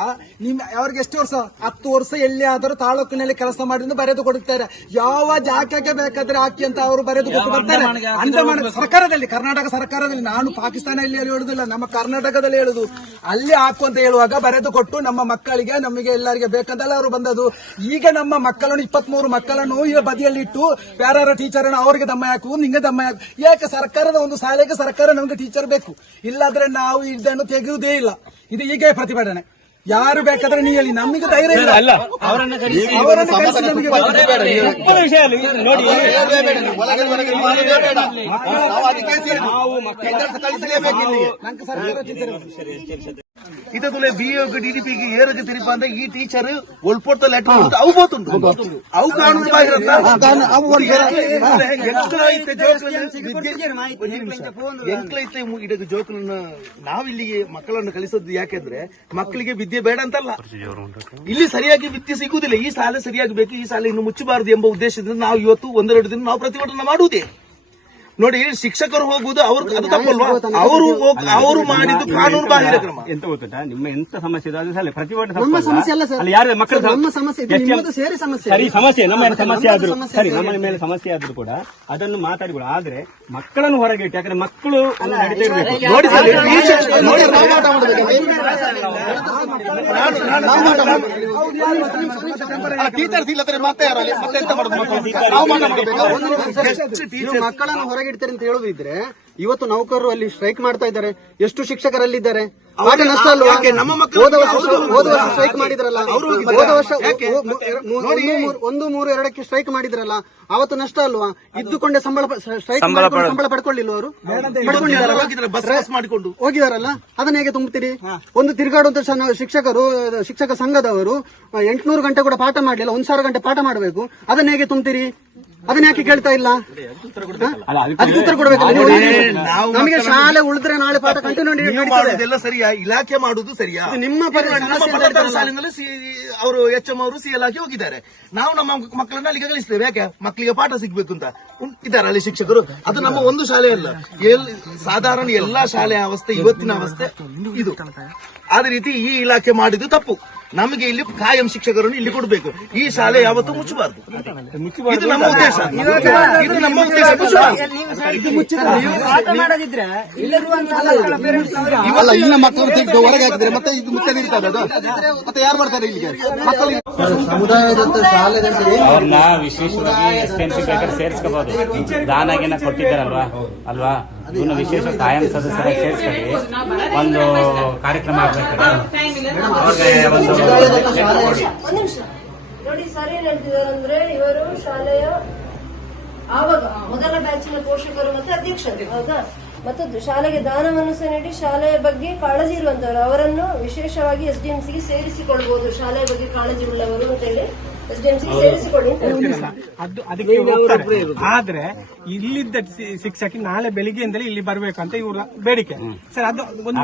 [SPEAKER 2] ನಿಮ್ ಅವ್ರಿಗೆ ಎಷ್ಟು ವರ್ಷ? ಹತ್ತು ವರ್ಷ ಎಲ್ಲಿ ಆದರೂ ತಾಲೂಕಿನಲ್ಲಿ ಕೆಲಸ ಮಾಡಿದ್ರೆ ಬರೆದು ಕೊಡುತ್ತಾರೆ. ಯಾವ ಜಾಗಕ್ಕೆ ಬೇಕಾದ್ರೆ ಹಾಕಿ ಅಂತ ಅವರು ಬರೆದು ಕೊಟ್ಟು ಬರ್ತಾರೆ. ಅಂಡಮಾನ ಸರ್ಕಾರದಲ್ಲಿ ಕರ್ನಾಟಕ ಸರ್ಕಾರದಲ್ಲಿ ನಾನು ಪಾಕಿಸ್ತಾನ ಇಲ್ಲಿ ಹೇಳುದಿಲ್ಲ ನಮ್ಮ ಕರ್ನಾಟಕದಲ್ಲಿ ಹೇಳುದು. ಅಲ್ಲಿ ಹಾಕು ಅಂತ ಹೇಳುವಾಗ ಬರೆದು ಕೊಟ್ಟು ನಮ್ಮ ಮಕ್ಕಳಿಗೆ ನಮಗೆ ಎಲ್ಲರಿಗೆ ಬೇಕಂತಲ್ಲ ಅವರು ಬಂದದು ಈಗ ನಮ್ಮ ಮಕ್ಕಳನ್ನು ಇಪ್ಪತ್ಮೂರು ಮಕ್ಕಳನ್ನು ಈ ಬದಿಯಲ್ಲಿಟ್ಟು ಯಾರ ಟೀಚರ್ ಅವರಿಗೆ ದಮ್ಮ ಹಾಕು ನಿಂಗೆ ದಮ್ಮ ಹಾಕು. ಯಾಕೆ ಸರ್ಕಾರದ ಒಂದು ಶಾಲೆಗೆ ಸರ್ಕಾರ ನಮಗೆ ಟೀಚರ್ ಬೇಕು? ಇಲ್ಲಾದ್ರೆ ನಾವು ಇದನ್ನು ತೆಗೆಯುವುದೇ ಇಲ್ಲ. ಇದು ಈಗ ಪ್ರತಿಭಟನೆ. ಯಾರು ಬೇಕಾದ್ರೆ ನೀ ಹೇಳಿ ನಮಗೆ ಧೈರ್ಯ ಇಲ್ಲ.
[SPEAKER 4] ಅಲ್ಲ
[SPEAKER 2] ಅವರನ್ನ ಕರೆಸಿ. ನಮಗೆ ಗೊತ್ತಿಲ್ಲ.
[SPEAKER 4] ಒಬ್ಬರ ವಿಷಯ ಅಲ್ಲ, ನೋಡಿ.
[SPEAKER 9] ಬೇಡ, ಬೇಡ, ಒಳಗೆ ಹೊರಗೆ ಮಾಡೋದೇ ಬೇಡ. ನಾವು
[SPEAKER 12] ಬಿ ಡಿಡಿಪಿಗೆ ಏರಗೆ ತಿರುಪ ಅಂದ್ರೆ ಈ ಟೀಚರ್ ಒಳ್ಪೊಡ್ತ ಲೆಟರ್ ಅವು ಬೋತುಂಡು ಅವು ಕಾನೂನು ಬಾಹಿರತ್ತ ಎಂಕ್ಲೈತೆ ಎಂಕ್ಲೈತೆ ಇದಕ್ಕೆ ಜೋಕುಲನ್ನು ನಾವಿಲ್ಲಿಗೆ ಮಕ್ಕಳನ್ನು ಕಲಿಸೋದು ಯಾಕೆಂದ್ರೆ ಮಕ್ಕಳಿಗೆ ವಿದ್ಯೆ ಬೇಡ ಅಂತಲ್ಲ. ಇಲ್ಲಿ ಸರಿಯಾಗಿ ವಿದ್ಯೆ ಸಿಗುವುದಿಲ್ಲ ಈ ಶಾಲೆ ಸರಿಯಾಗಿ ಬೇಕು ಈ ಶಾಲೆ ಇನ್ನು ಮುಚ್ಚಬಾರದು ಎಂಬ ಉದ್ದೇಶದಿಂದ ನಾವು ಇವತ್ತು ಒಂದೆರಡು ದಿನ ನಾವು ಪ್ರತಿಭಟನೆ ಮಾಡುವುದೇ. ನೋಡಿ ಶಿಕ್ಷಕರು ಹೋಗುವುದು ಅವ್ರು ಅದು ತಪ್ಪಲ್ವಾ ಅವರು ಅವರು ಮಾಡಿದ್ದು ಕಾನೂನು ಬಾಹಿರ ಕ್ರಮ
[SPEAKER 4] ಎಂತ ಗೊತ್ತಾ ನಿಮ್ಮ ಎಂತ ಸಮಸ್ಯೆ ಇದೆ ಅದು ಸಲ ಪ್ರತಿಭಟನೆ
[SPEAKER 9] ನಮ್ಮ ಸಮಸ್ಯೆ ಅಲ್ಲ ಸರ್.
[SPEAKER 4] ಅಲ್ಲಿ ಯಾರು ಮಕ್ಕಳು
[SPEAKER 9] ಸರ್, ನಮ್ಮ ಸಮಸ್ಯೆ ಇದು ನಿಮ್ಮದು ಸೇರಿ ಸಮಸ್ಯೆ.
[SPEAKER 4] ಸರಿ ಸಮಸ್ಯೆ ನಮ್ಮ ಸಮಸ್ಯೆ ಆದ್ರೂ ಸರಿ ನಮ್ಮ ಮೇಲೆ ಸಮಸ್ಯೆ ಆದ್ರೂ ಕೂಡ ಅದನ್ನು ಮಾತಾಡಿಕೊಡ ಆದ್ರೆ ಮಕ್ಕಳನ್ನು ಹೊರಗೆ ಇಟ್ಟು ಯಾಕಂದ್ರೆ ಮಕ್ಕಳು
[SPEAKER 12] ನೋಡಿ ಸರ್ ಟೀಚರ್ ನೋಡಿ ಮಾತಾಡೋದು ಟೀಚರ್ಸ್ ಇಲ್ಲದ್ರೆ ಮತ್ತೆ ಎಂತ ಮಾಡೋದು? ನಾವು ಮಾತಾಡಬೇಕು.
[SPEAKER 9] ಮಕ್ಕಳನ್ನು ಹೊರಗಿಡ್ತಾರೆ ಅಂತ ಹೇಳುದಿದ್ರೆ ಇವತ್ತು ನೌಕರರು ಅಲ್ಲಿ ಸ್ಟ್ರೈಕ್ ಮಾಡ್ತಾ ಇದ್ದಾರೆ. ಎಷ್ಟು ಶಿಕ್ಷಕರಲ್ಲಿದ್ದಾರೆ.
[SPEAKER 12] ಇದ್ದಾರೆ
[SPEAKER 9] ಪಾಠ ನಷ್ಟ ಅಲ್ವಾ?
[SPEAKER 12] ನಮ್ಮ ಮಕ್ಕಳು
[SPEAKER 9] ಹೋದ ವರ್ಷ ಹೋದ ವರ್ಷ ಸ್ಟ್ರೈಕ್ ಮಾಡಿದ್ರಲ್ಲ?
[SPEAKER 12] ಅವ್ರು
[SPEAKER 9] ಹೋದ ವರ್ಷ. ಒಂದು ಮೂರು- ಎರಡಕ್ಕೆ ಸ್ಟ್ರೈಕ್ ಮಾಡಿದ್ರಲ್ಲ ಅವತ್ತು ನಷ್ಟ ಅಲ್ವಾ? ಇದ್ದುಕೊಂಡೆ ಸಂಬಳ ಸ್ಟ್ರೈಕ್
[SPEAKER 8] ಸಂಬಳ
[SPEAKER 9] ಪಡ್ಕೊಳ್ಳಿಲ್ಲ ಅವರು?
[SPEAKER 12] ಮಾಡಿಕೊಂಡು.
[SPEAKER 9] ಹೋಗಿದಾರಲ್ಲ ಅದನ್ನ ಹೇಗೆ ತುಂಬುತ್ತೀರಿ ಒಂದು ತಿರುಗಾಡುವಂತ ಶಿಕ್ಷಕರು ಶಿಕ್ಷಕ ಸಂಘದವರು ಎಂಟುನೂರು ಗಂಟೆ ಕೂಡ ಪಾಠ ಮಾಡಲಿಲ್ಲ ಒಂದ್ ಸಾವಿರ ಗಂಟೆ ಪಾಠ ಮಾಡಬೇಕು. ಅದನ್ನ ಹೇಗೆ ತುಂಬ್ತೀರಿ? ಅದನ್ನ ಯಾಕೆ ಕೇಳ್ತಾ ಇಲ್ಲ?
[SPEAKER 4] ಅದಕ್ಕೆ-
[SPEAKER 9] ಉತ್ತರ ಕೊಡ್ಬೇಕಲ್ಲ ನೀವು ನಮಗೆ ಶಾಲೆ ಉಳಿದ್ರೆ ನಾಳೆ ಪಾಠ ಕಂಟಿನ್ಯೂ
[SPEAKER 12] ಸರಿಯಾ? ಇಲಾಖೆ ಮಾಡುದು ಸರಿಯಾ?
[SPEAKER 9] ನಿಮ್ಮ ಪರಿ-
[SPEAKER 12] ನಮ್ಮ
[SPEAKER 9] ಸಮಸ್ಯೆ ಅಂತ
[SPEAKER 12] ಪಕ್ಕದ
[SPEAKER 9] ಹೇಳ್ತಾರಲ್ಲ.
[SPEAKER 12] ಶಾಲೆನಲ್ಲಿ ಸಿ ಅವರು ಎಚ್ ಎಂ ಅವರು ಸಿ ಎಲ್ ಆಗಿ ಹೋಗಿದ್ದಾರೆ. ನಾವು ನಮ್ಮ ಮಕ್ಕಳನ್ನ ಅಲ್ಲಿಗೆ ಕಲಿಸ್ತೇವೆ ಯಾಕೆ? ಮಕ್ಕಳಿಗೆ ಪಾಠ ಸಿಗ್ಬೇಕು ಅಂತ. ಇದ್ದಾರೆ ಅಲ್ಲಿ ಶಿಕ್ಷಕರು. ಅದು ನಮ್ಮ ಒಂದು ಶಾಲೆ ಅಲ್ಲ. ಸಾಧಾರಣ ಎಲ್ಲಾ ಶಾಲೆಯ ಅವಸ್ಥೆ ಇವತ್ತಿನ ಅವಸ್ಥೆ ಇದು. ಅದೇ ರೀತಿ ಈ ಇಲಾಖೆ ಮಾಡಿದ್ದು ತಪ್ಪು. ನಮಗೆ ಇಲ್ಲಿ ಕಾಯಂ ಶಿಕ್ಷಕರನ್ನು ಇಲ್ಲಿ ಕೊಡಬೇಕು. ಈ ಶಾಲೆ ಯಾವತ್ತೂ ಮುಚ್ಚಬಾರದು. ಇದು ನಮ್ಮ ಉದ್ದೇಶ. ಇದು ನಮ್ಮ ಉದ್ದೇಶ.
[SPEAKER 9] ಇವಲ್ಲ ಇನ್ನ ಮಕ್ಕಳು ತೆಗೆದು ಹೊರಗೆ ಹಾಕಿದ್ರೆ ಮತ್ತೆ ಇದು ಮುಚ್ಚ ಅದು ಮತ್ತೆ ಯಾರು ಮಾಡ್ತಾರೆ ಇಲ್ಲಿಗೆ? ಮಕ್ಕಳು ಸಮುದಾಯದ
[SPEAKER 3] ಅವ್ರನ್ನ ವಿಶೇಷವಾಗಿ ಎಸ್ ಎಂ ಸಿ ಬೇಕಾದ್ರೆ ಸೇರಿಸ್ಕೋಬಹುದು. ದಾನಾಗಿನ ಕೊಟ್ಟಿದ್ದಾರಲ್ವಾ? ಅಲ್ವಾ? ಇವನು ವಿಶೇಷ ಕಾಯಂ ಸದಸ್ಯರಾಗಿ ಸೇರಿಸ್ಕೊಳ್ಳಿ. ಒಂದು ಕಾರ್ಯಕ್ರಮ ಆಗ್ಬೇಕಾದ್ರೆ ಅವ್ರಿಗೆ. ಒಂದ್
[SPEAKER 10] ನೋಡಿ, ಸರ್ ಏನ್ ಹೇಳ್ತಿದ್ದಾರೆ ಅಂದ್ರೆ ಇವರು ಶಾಲೆಯ ಆವಾಗ ಮೊದಲ ಬ್ಯಾಚಿನ ಪೋಷಕರು ಮತ್ತೆ ಅಧ್ಯಕ್ಷರು ಹೌದಾ? ಮತ್ತು ಶಾಲೆಗೆ ದಾನವನ್ನು ಸಹ ನೀಡಿ ಶಾಲೆಯ ಬಗ್ಗೆ ಕಾಳಜಿ ಇರುವಂತವರು. ಅವರನ್ನು ವಿಶೇಷವಾಗಿ ಎಸ್ ಡಿ ಗೆ ಸೇರಿಸಿಕೊಳ್ಬಹುದು ಶಾಲೆಯ ಬಗ್ಗೆ ಕಾಳಜಿ ಉಳ್ಳವರು ಅಂತ
[SPEAKER 13] ಅದು ಅದಕ್ಕೆ ಆದ್ರೆ ಇಲ್ಲಿದ್ದ ಶಿಕ್ಷಕಿ ನಾಳೆ ಬೆಳಿಗ್ಗೆಯಿಂದಲೇ ಇಲ್ಲಿ ಬರಬೇಕು ಅಂತ ಇವ್ರ ಬೇಡಿಕೆ ಸರ್ ಅದು ಒಂದು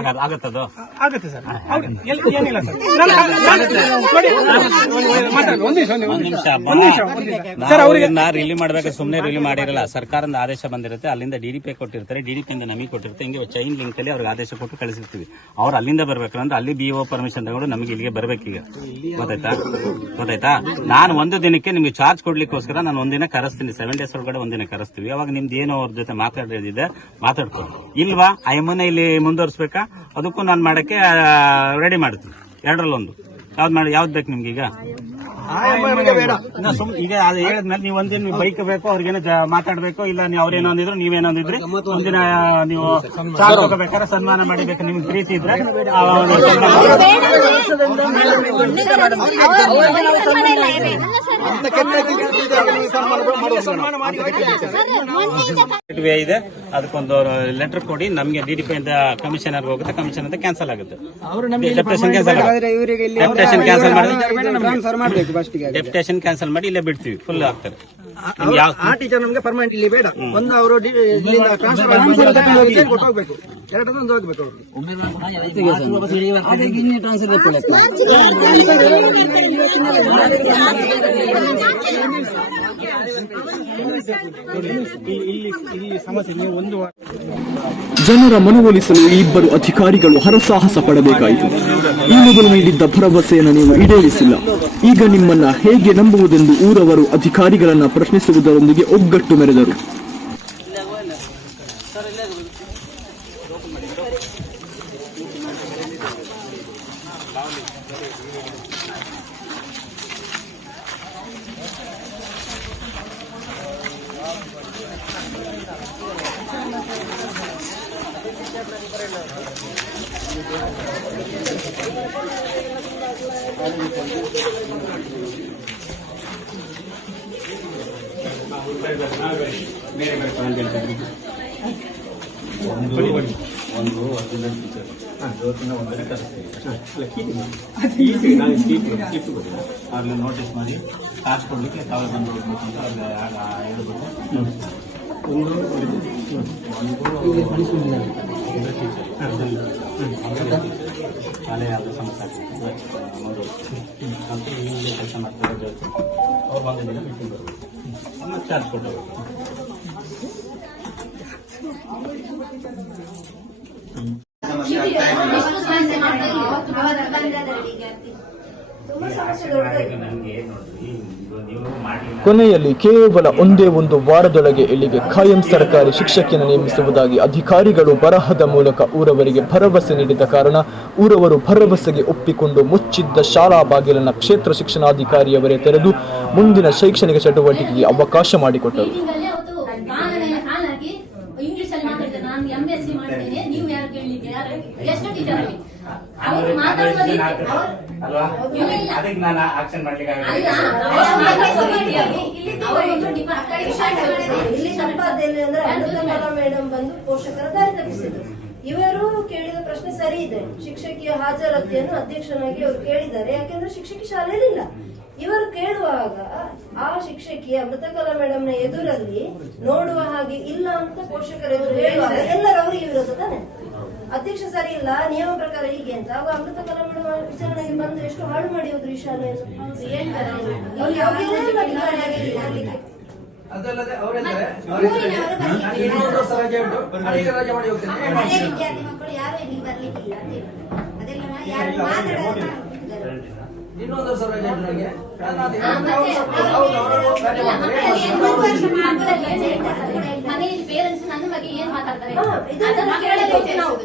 [SPEAKER 13] ಆಗುತ್ತೆ ಸರ್ ಏನಿಲ್ಲ ಸರ್ ಅವ್ರಿಗೆ ನಿಮಿಷ ಒಂದ್. ಸರ್ ಅವರಿಗೆ
[SPEAKER 3] ರಿಲೀವ್ ಮಾಡಬೇಕು ಸುಮ್ಮನೆ ರಿಲೀವ್ ಮಾಡಿರಲ್ಲ ಸರ್ಕಾರದ ಆದೇಶ ಬಂದಿರುತ್ತೆ ಅಲ್ಲಿಂದ ಡಿಡಿಪಿ ಕೊಟ್ಟಿರ್ತಾರೆ ಡಿಡಿಪಿ ಇಂದ ನಮಗೆ ಕೊಟ್ಟಿರುತ್ತೆ ಹಿಂಗೆ ಚೈನ್ ಲಿಂಕ್ ಅಲ್ಲಿ ಅವ್ರಿಗೆ ಆದೇಶ ಕೊಟ್ಟು ಕಳಿಸಿರ್ತೀವಿ ಅವ್ರು ಅಲ್ಲಿಂದ ಬರ್ಬೇಕು ಅಂದ್ರೆ ಅಲ್ಲಿ ಬಿ ಒ ಪರ್ಮಿಷನ್ ತಗೊಂಡು ನಮಗೆ ಇಲ್ಲಿಗೆ ಬರ್ಬೇಕೀಗ ಗೊತ್ತಾಯ್ತಾ ಗೊತ್ತಾಯ್ತಾ ನಾನು ಒಂದು ದಿನಕ್ಕೆ ನಿಮ್ಗೆ ಚಾರ್ಜ್ ಕೊಡ್ಲಿಕ್ಕೋಸ್ಕರ ನಾನು ಒಂದಿನ ಕರೆಸ್ತೀನಿ. ಸೆವೆನ್ ಡೇಸ್ ಒಳಗಡೆ ಒಂದಿನ ಕರೆಸ್ತೀವಿ. ಅವಾಗ ನಿಮ್ದು ಏನೋ ಅವ್ರ ಜೊತೆ ಮಾತಾಡೋದಿದೆ ಮಾತಾಡ್ಕೊಂಡು ಇಲ್ವಾ? ಆ ಎಮ್ಮನ್ನ ಇಲ್ಲಿ ಮುಂದುವರಿಸ್ಬೇಕಾ? ಅದಕ್ಕೂ ನಾನು ಮಾಡಕ್ಕೆ ರೆಡಿ ಮಾಡ್ತೀನಿ. ಎರಡರಲ್ಲೊಂದು. ಯಾವ್ದು ಮಾಡಿ, ಯಾವ್ದು ಬೇಕು ನಿಮ್ಗೆ ಈಗ ನಾ ಸುಮ್ ಈಗ ಅದು ಹೇಳಿದ್ಮೇಲೆ ನೀವು ಒಂದಿನ ಬೈಕ್ ಬೇಕು ಅವ್ರಿಗೇನ ಜ- ಮಾತಾಡ್ಬೇಕು ಇಲ್ಲ ನೀವು ಅವ್ರೇನೋ ಅಂದಿದ್ರು ನೀವೇನೋ ಅಂದಿದ್ರಿ. ಒಂದಿನ ನೀವು ಸಾಲ ತಗೋಬೇಕಾದ್ರೆ ಸನ್ಮಾನ ಮಾಡಿಬೇಕು ನಿಮ್ಗೆ ಪ್ರೀತಿ ಇದ್ರೆ. ಇದೆ. ಅದಕ್ಕೊಂದು ಲೆಟರ್ ಕೊಡಿ. ನಮಗೆ ಡಿಡಿಪಿ ಇಂದ ಕಮಿಷನರ್ ಹೋಗುತ್ತೆ. ಕಮಿಷನ್ ಅಂತ ಕ್ಯಾನ್ಸಲ್ ಆಗುತ್ತೆ. ಕ್ಯಾನ್ಸಲ್ ಕ್ಯಾನ್ಸಲ್ ಮಾಡಿ
[SPEAKER 2] ಟ್ರಾನ್ಸ್ಫರ್ ಮಾಡ್ಬೇಕು ಫಸ್ಟಿಗೆ
[SPEAKER 3] ಡೆಪ್ಟೇಷನ್ ಕ್ಯಾನ್ಸಲ್ ಮಾಡಿ ಇಲ್ಲೇ ಬಿಡ್ತೀವಿ ಫುಲ್ ಆಗ್ತಾರೆ
[SPEAKER 2] ಆ ಟೀಚರ್ ನಮಗೆ ಪರ್ಮನೆಂಟ್ ಇಲ್ಲಿ ಬೇಡ. ಒಂದು ಅವರು ಇಲ್ಲಿಂದ ಟ್ರಾನ್ಸ್ಫರ್ ಕೊಟ್ಟು ಹೋಗ್ಬೇಕು. ಎರಡನ್ನೊಂದು ಹೋಗ್ಬೇಕು ಅವರು. ಟ್ರಾನ್ಸ್ಫರ್
[SPEAKER 1] ಜನರ ಮನವೊಲಿಸಲು ಈ ಇಬ್ಬರು ಅಧಿಕಾರಿಗಳು ಹರಸಾಹಸ ಪಡಬೇಕಾಯಿತು. ಈ ಮೊದಲು ನೀಡಿದ್ದ ಭರವಸೆಯನ್ನು ನೀವು ಈಡೇರಿಸಿಲ್ಲ. ಈಗ ನಿಮ್ಮನ್ನ ಹೇಗೆ ನಂಬುವುದೆಂದು ಊರವರು ಅಧಿಕಾರಿಗಳನ್ನ ಪ್ರಶ್ನಿಸುವುದರೊಂದಿಗೆ ಒಗ್ಗಟ್ಟು ಮೆರೆದರು.
[SPEAKER 3] ಇವತ್ತಿನ ಒಂದನೇ ಕಳಿಸ್ತೀವಿ
[SPEAKER 4] ಅಲ್ಲ ಕೀಟಿ ಈಸಿ ನಾನು ಕೀಟಿ ಕೀಟು ಗೊತ್ತಿಲ್ಲ
[SPEAKER 3] ಅವ್ರಿಗೆ ನೋಟಿಸ್ ಮಾಡಿ ಕಾಸು ಕೊಡ್ಲಿಕ್ಕೆ ತಾವೇ ಬಂದು ಹೋಗ್ಬೇಕು ಅಂತ ಅವ್ರಿಗೆ ಆಗ ಹೇಳ್ಬಿಟ್ಟು
[SPEAKER 4] ಒಂದು ಒಂದು
[SPEAKER 3] ಶಾಲೆ ಯಾವುದೋ ಸಮಸ್ಯೆ ಆಗ್ತದೆ ನೋಡು ಅಂತ ಇಲ್ಲಿ ಕೆಲಸ ಮಾಡ್ತಾರೆ ಜೊತೆ ಅವ್ರು ಒಂದು ದಿನ ಮೀಟಿಂಗ್ ಬರಬೇಕು ಮತ್ತೆ ಚಾರ್ಜ್ ಕೊಟ್ಟು ಹೋಗ್ಬೇಕು.
[SPEAKER 10] ತುಂಬಾ ಸಮಸ್ಯೆ ದೊಡ್ಡದಾಗಿದೆ
[SPEAKER 3] ನನಗೆ ನೋಡ್ರಿ ಇದು ನೀವು ಮಾಡಲಿಲ್ಲ
[SPEAKER 1] ಕೊನೆಯಲ್ಲಿ ಕೇವಲ ಒಂದೇ ಒಂದು ವಾರದೊಳಗೆ ಇಲ್ಲಿಗೆ ಖಾಯಂ ಸರ್ಕಾರಿ ಶಿಕ್ಷಕಿಯನ್ನು ನೇಮಿಸುವುದಾಗಿ ಅಧಿಕಾರಿಗಳು ಬರಹದ ಮೂಲಕ ಊರವರಿಗೆ ಭರವಸೆ ನೀಡಿದ ಕಾರಣ ಊರವರು ಭರವಸೆಗೆ ಒಪ್ಪಿಕೊಂಡು ಮುಚ್ಚಿದ್ದ ಶಾಲಾ ಬಾಗಿಲನ್ನು ಕ್ಷೇತ್ರ ಶಿಕ್ಷಣಾಧಿಕಾರಿಯವರೇ ತೆರೆದು ಮುಂದಿನ ಶೈಕ್ಷಣಿಕ ಚಟುವಟಿಕೆಗೆ ಅವಕಾಶ ಮಾಡಿಕೊಟ್ಟರು
[SPEAKER 5] ಮೀಟಿಂಗಲ್ಲಿ ಅವತ್ತು ಕಾನೂನಿನ ಹಾಲಾಗಿ ಇಂಗ್ಲಿಷ್ ಅಲ್ಲಿ ಮಾತಾಡಿದ್ರೆ ನಾನು ಎಂ ಎಸ್ ಸಿ ಮಾಡ್ತೇನೆ ನೀವು ಯಾರು ಕೇಳಲಿಕ್ಕೆ ಯಾರು ಎಷ್ಟು ಟೀಚರ್ ಅಲ್ಲಿ ಅವರು
[SPEAKER 3] ಅಲ್ವಾ. ಅದಕ್ಕೆ ನಾನು ಆಕ್ಷನ್ ಮಾಡ್ಲಿಕ್ಕೆ
[SPEAKER 10] ಇಲ್ಲಿ ಅಂದ್ರೆ ಮೇಡಮ್ ಬಂದು ಪೋಷಕರ ದಾರಿ ತಪ್ಪಿಸಿದ್ರು. ಇವರು ಕೇಳಿದ ಪ್ರಶ್ನೆ ಸರಿ ಇದೆ. ಶಿಕ್ಷಕಿಯ ಹಾಜರತಿಯನ್ನು ಅಧ್ಯಕ್ಷನಾಗಿ ಅವರು ಕೇಳಿದ್ದಾರೆ. ಯಾಕೆಂದ್ರೆ ಶಿಕ್ಷಕಿ ಶಾಲೆಯಲ್ಲಿ ಇಲ್ಲ ಇವರು ಕೇಳುವಾಗ ಆ ಶಿಕ್ಷಕಿಯ ಅಮೃತಕಲಾ ಮೇಡಮ್ನ ಎದುರಲ್ಲಿ ನೋಡುವ ಹಾಗೆ ಇಲ್ಲ ಅಂತ ಪೋಷಕರ ಎದುರು ಹೇಳುವಾಗ ಎಲ್ಲರೂ ಅವರಿಗೆ ವಿರೋಧ ತಾನೆ? ಅಧ್ಯಕ್ಷ ಸರಿ ಇಲ್ಲ ನಿಯಮ ಪ್ರಕಾರ ಹೀಗೆ ಅಂತ. ಅವಾಗ ಅಮೃತಕಲಾ ಕಲಮಣ ವಿಚಾರಣೆಗೆ ಬಂದು ಎಷ್ಟು ಹಾಳು ಮಾಡಿ ಹೋದ್ರು ಈ ಶಾಲೆಯನ್ನು ಅವ್ರು ಯಾವುದೇ ಅಧಿಕಾರಿಯಾಗಿ ಇರ್ಲಿಕ್ಕೆ.
[SPEAKER 5] ಮನೆ ವಿದ್ಯಾರ್ಥಿ ಮಕ್ಕಳು ಯಾರು ಇಲ್ಲಿ ಬರ್ಲಿಕ್ಕಿಲ್ಲ ಅಂತ ಹೇಳಿ. ಅದೆಲ್ಲ ಯಾರು ಮಾತಾಡೋದು
[SPEAKER 12] ಇನ್ನೊಂದು ವರ್ಷ ರಜೆ ಇದ್ರಾಗೆ.
[SPEAKER 5] ಮನೆಯಲ್ಲಿ ಪೇರೆಂಟ್ಸ್ ನನ್ನ ಬಗ್ಗೆ ಏನ್ ಮಾತಾಡ್ತಾರೆ
[SPEAKER 10] ಹಾ, ಇದನ್ನ
[SPEAKER 5] ಅದನ್ನ ಕೇಳಬೇಕು ನಾವು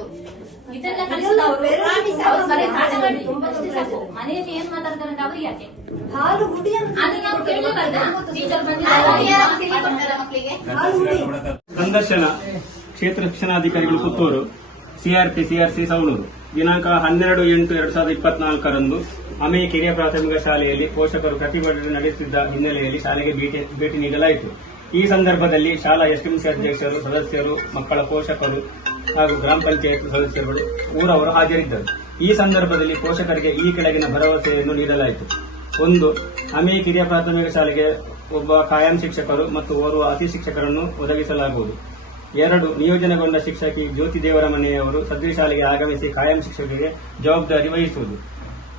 [SPEAKER 5] ಇದೆಲ್ಲ ಕಲಿಸೋದು ಅವರು
[SPEAKER 10] parents
[SPEAKER 5] ಅವ್ರು ಬರೀ ಪಾಠ ಮಾಡಿ
[SPEAKER 10] ತುಂಬಾ
[SPEAKER 5] ಅಷ್ಟೇ ಸಾಕು ಮನೆಯಲ್ಲಿ ಏನ್ ಮಾತಾಡ್ತಾರೆ ಅಂತ ಅವ್ರಿಗೆ ಯಾಕೆ
[SPEAKER 10] ಹಾಲು ಹುಡಿ
[SPEAKER 5] ಅದು ನಾವು ಟೀಚರ್ ಮಕ್ಕಳಿಗೆ
[SPEAKER 4] ಸಂದರ್ಶನ ಕ್ಷೇತ್ರ ಶಿಕ್ಷಣಾಧಿಕಾರಿಗಳು ಪುತ್ತೂರು ಸಿಆರ್ಪಿ ಸಿಆರ್ಸಿ ಸವಣೂರು ದಿನಾಂಕ ಹನ್ನೆರಡು ಎಂಟು ಎರಡ್ ಸಾವಿರದ ಇಪ್ಪತ್ನಾಲ್ಕರಂದು ಅಮೇ ಕಿರಿಯ ಪ್ರಾಥಮಿಕ ಶಾಲೆಯಲ್ಲಿ ಪೋಷಕರು ಪ್ರತಿಭಟನೆ ನಡೆಸುತ್ತಿದ್ದ ಹಿನ್ನೆಲೆಯಲ್ಲಿ ಶಾಲೆಗೆ ಭೇಟಿ ನೀಡಲಾಯಿತು. ಈ ಸಂದರ್ಭದಲ್ಲಿ ಶಾಲಾ ಎಸ್ಎಂಸಿ ಅಧ್ಯಕ್ಷರು, ಸದಸ್ಯರು, ಮಕ್ಕಳ ಪೋಷಕರು ಹಾಗೂ ಗ್ರಾಮ ಪಂಚಾಯತ್ ಸದಸ್ಯರುಗಳು, ಊರವರು ಹಾಜರಿದ್ದರು. ಈ ಸಂದರ್ಭದಲ್ಲಿ ಪೋಷಕರಿಗೆ ಈ ಕೆಳಗಿನ ಭರವಸೆಯನ್ನು ನೀಡಲಾಯಿತು. ಒಂದು ಅಮೆ ಕಿರಿಯ ಪ್ರಾಥಮಿಕ ಶಾಲೆಗೆ ಒಬ್ಬ ಕಾಯಂ ಶಿಕ್ಷಕರು ಮತ್ತು ಓರ್ವ ಅತಿ ಶಿಕ್ಷಕರನ್ನು ಒದಗಿಸಲಾಗುವುದು. ಎರಡು, ನಿಯೋಜನೆಗೊಂಡ ಶಿಕ್ಷಕಿ ಜ್ಯೋತಿ ದೇವರಮನೆಯವರು ಸದರಿ ಶಾಲೆಗೆ ಆಗಮಿಸಿ ಕಾಯಂ ಶಿಕ್ಷಕರಿಗೆ ಜವಾಬ್ದಾರಿ ವಹಿಸುವುದು.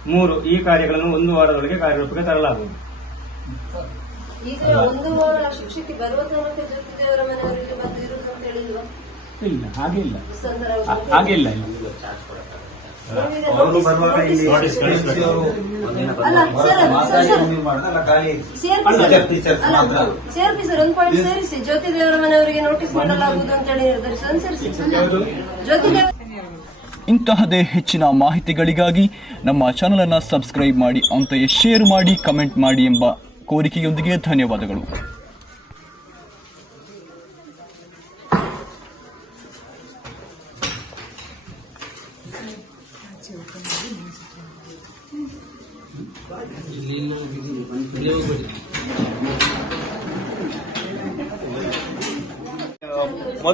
[SPEAKER 4] ಮೂರು ಈ ಕಾರ್ಯಗಳನ್ನು ಒಂದು ವಾರದೊಳಗೆ ಕಾರ್ಯರೂಪಕ್ಕೆ ತರಲಾಗುವುದು. ಇಲ್ಲ ಹಾಗೆ ಇಲ್ಲ. ಹಾಗೆ ಇಲ್ಲ
[SPEAKER 10] ಅಲ್ಲ ಸರ್ ಒಂದು ಪಾಯಿಂಟ್ ಸೇರಿಸಿ. ಜ್ಯೋತಿ ದೇವರ ಮನೆಯವರಿಗೆ ನೋಟಿಸ್ ಮಾಡಲಾಗುವುದು ಅಂತ ಹೇಳಿ ನಿರ್ಧರಿಸಿ ಜ್ಯೋತಿ ದೇವರ
[SPEAKER 1] ಇಂತಹದೇ ಹೆಚ್ಚಿನ ಮಾಹಿತಿಗಳಿಗಾಗಿ ನಮ್ಮ ಚಾನಲನ್ನು ಸಬ್ಸ್ಕ್ರೈಬ್ ಮಾಡಿ, ಅಂತೆಯೇ ಶೇರ್ ಮಾಡಿ ಕಮೆಂಟ್ ಮಾಡಿ ಎಂಬ ಕೋರಿಕೆಯೊಂದಿಗೆ ಧನ್ಯವಾದಗಳು.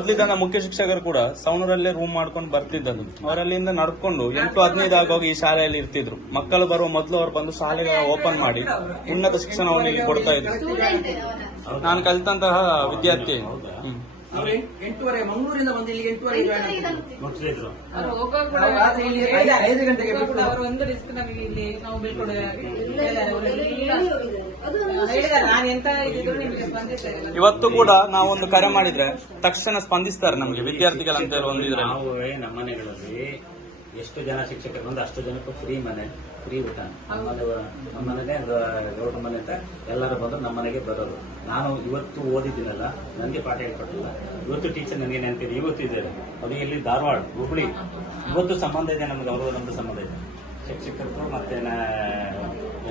[SPEAKER 8] ಮೊದಲಿದ್ದ ಮುಖ್ಯ ಶಿಕ್ಷಕರು ಕೂಡ ಸೌನರಲ್ಲೇ ರೂಮ್ ಮಾಡ್ಕೊಂಡು ಬರ್ತಿದ್ದದ್ದು. ಅವರಲ್ಲಿಂದ ನಡ್ಕೊಂಡು ಎಂಟು ಹದಿನೈದು ಆಗೋಗಿ ಈ ಶಾಲೆಯಲ್ಲಿ ಇರ್ತಿದ್ರು. ಮಕ್ಕಳು ಬರುವ ಮೊದಲು ಅವರು ಬಂದು ಶಾಲೆಗಳ ಓಪನ್ ಮಾಡಿ ಉನ್ನತ ಶಿಕ್ಷಣವನ್ನು ಇಲ್ಲಿ ಕೊಡ್ತಾ ಇದ್ರು. ನಾನು ಕಲಿತಂತಹ ವಿದ್ಯಾರ್ಥಿ.
[SPEAKER 12] ಎಂಟೂವರೆ ಮಂಗಳೂರಿಂದ ಬಂದು ಇಲ್ಲಿ ಎಂಟೂವರೆ ಐದು ಗಂಟೆಗೆ ಬಿಟ್ಟು.
[SPEAKER 14] ಅವರು ಒಂದು ರಿಸ್ಕ್ ನಮಗೆ ಇಲ್ಲಿ ನಾವು
[SPEAKER 8] ಇವತ್ತು ಕೂಡ ನಾವೊಂದು ಕರೆ ಮಾಡಿದ್ರೆ ತಕ್ಷಣ ಸ್ಪಂದಿಸ್ತಾರೆ ನಮಗೆ ಅಂತ ಹೇಳಿ ಒಂದಿದ್ರೆ
[SPEAKER 3] ನಾವು ನಮ್ಮ ಮನೆಗಳಲ್ಲಿ ಎಷ್ಟು ಜನ ಶಿಕ್ಷಕರು ಬಂದು ಅಷ್ಟು ಜನಕ್ಕೂ ಫ್ರೀ ಮನೆ ಫ್ರೀ ಊಟ ನಮ್ಮ ಮನೆಗೆ ಗೌಡ ಮನೆ ಅಂತ ಎಲ್ಲರೂ ಬಂದು ನಮ್ಮ ಮನೆಗೆ ಬರೋದು. ನಾನು ಇವತ್ತು ಓದಿದ್ದೀನಲ್ಲ ನನಗೆ ಪಾಠ ಹೇಳ್ಕೊಟ್ಟಿಲ್ಲ. ಇವತ್ತು ಟೀಚರ್ ನನಗೆ ನೆನಪಿದೆ, ಇವತ್ತು ಇದ್ದಾರೆ. ಅದು ಇಲ್ಲಿ ಧಾರವಾಡ, ಹುಬ್ಳಿ. ಇವತ್ತು ಸಂಬಂಧ ಇದೆ ನಮ್ಗೆ ಅವರು ಸಂಬಂಧ ಇದೆ. ಶಿಕ್ಷಕರು ಮತ್ತೆ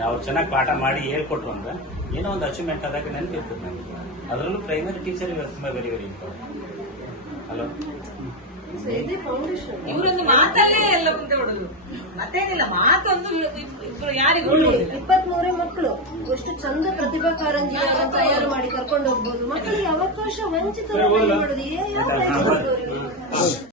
[SPEAKER 3] ಅವ್ರು ಚೆನ್ನಾಗಿ ಪಾಠ ಮಾಡಿ ಹೇಳ್ಕೊಟ್ರು ಅಂದ್ರೆ ಏನೋ ಒಂದು ಅಚೀವ್ಮೆಂಟ್ ಆದಾಗ ನೆನಪಿರ್ತದೆ ನನಗೆ ಅದರಲ್ಲೂ ಪ್ರೈಮರಿ ಟೀಚರ್ ತುಂಬಾ ವೆರಿ ವೆರಿ ಇಂಪಾರ್ಟೆಂಟ್ ಹಲೋ
[SPEAKER 10] ಇದೇ ಫೌಂಡೇಶನ್
[SPEAKER 14] ಇವರೊಂದು ಮಾತಲ್ಲೇ ಎಲ್ಲ ಮುಂದೆ ಹೊಡೆದ್ರು. ಮತ್ತೇನಿಲ್ಲ ಮಾತೊಂದು ಇಬ್ರು ಯಾರಿಗೂ.
[SPEAKER 10] ಇಪ್ಪತ್ತ್ ಮೂರೇ ಮಕ್ಕಳು. ಎಷ್ಟು ಚಂದ ಪ್ರತಿಭಾ ಕಾರಂಜಿ ತಯಾರು ಮಾಡಿ ಕರ್ಕೊಂಡು ಹೋಗ್ಬೋದು ಮಕ್ಕಳಿಗೆ ಅವಕಾಶ ವಂಚಿತ ಮಾಡೋದು. ಯಾವ?